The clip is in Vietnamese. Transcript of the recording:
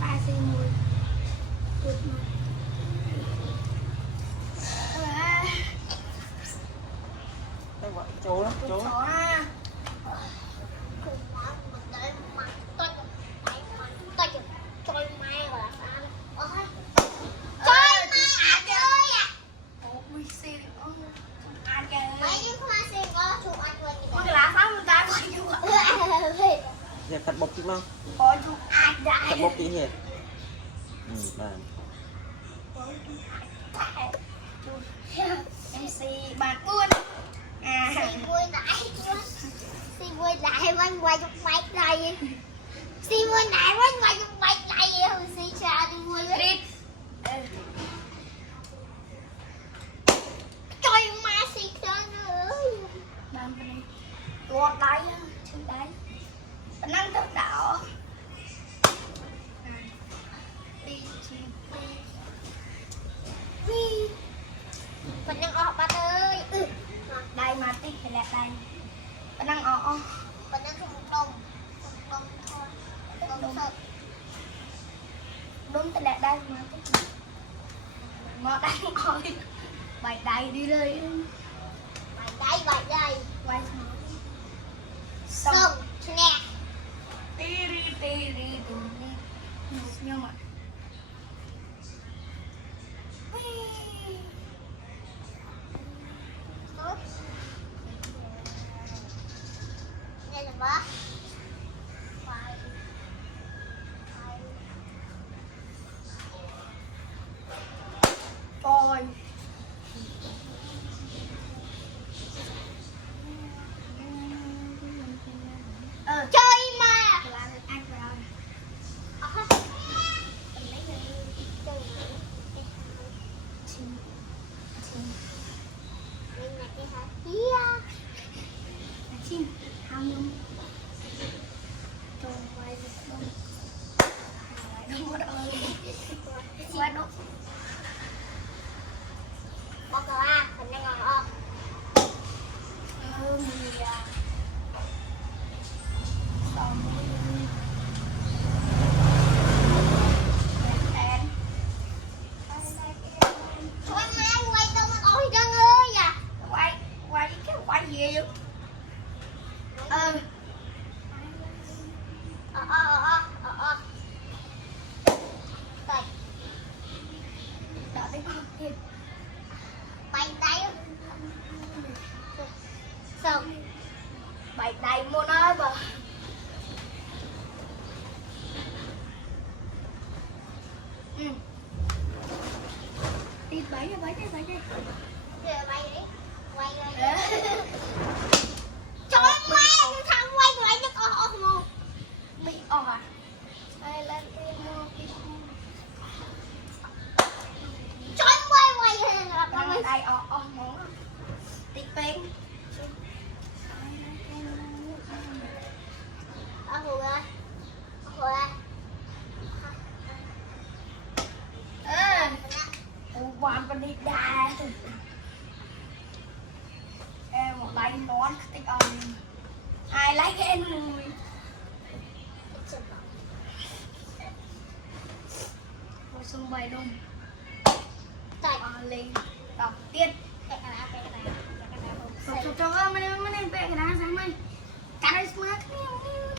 ba xì mùi chỗ đó chỗ Dạ thật bột chứ không? Thật bột tí hề. Bạn. MC bạn buôn. Si vui lại quanh quay trong bạch này. Si vui lại quanh quay trong bạch này. Si cha đi vui lên. Trời mà si cha ơi. Bạn bên gọt đáy trên đáy. Bạn năng tập đảo. Mình đang ọp bạn ơi. Đây mà tí phải lẹ đây. Bạn đang ọ. Mình đang không đồng. Đồng thôi. Đồng sợ. Đúng tại lẹ đây mà tí. Ngọt đang oi. Bạch đầy đi đây. Bạch đây. Quay Xong. Nè. Tiri. Nhưng mà Đây là bác. coi Chơi mà. là ăn rồi. Chim ham lắm. Trông quay đúng. Đúng rồi ơi. Quay đúng. Bác cậu à, mình đang ngồi không? Mì à. Thôi mai quay đâu mà ôi Trân ơi à. Quay cái gì vậy? Rồi, Đợi đến con kia. bay tay. Xong. Bạch đầy mua nói bà. Đi bấy đi. Giờ bay đi. Quay rồi. Trời ơi, thằng quay nó có không? Bị ỏ à? Ai lên đi mua cái Trời quay là con đây ỏ món tí bên. Hùa Hoàn con đi đà. Em một tay nón tích ong. Ai lấy cái em mùi. Một xung bày luôn. Trời. Lên đọc tiết.